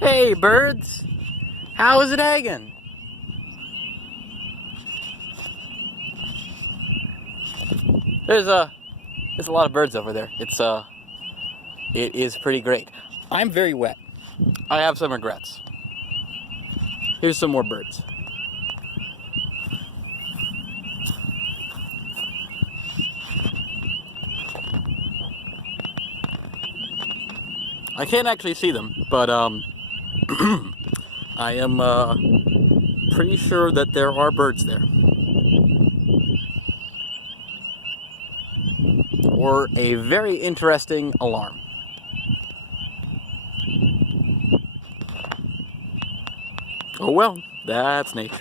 Hey, birds! How is it egging? There's a lot of birds over there. It is pretty great. I'm very wet. I have some regrets. Here's some more birds. I can't actually see them, but I am pretty sure that there are birds there. Or a very interesting alarm. Oh well, that's nature.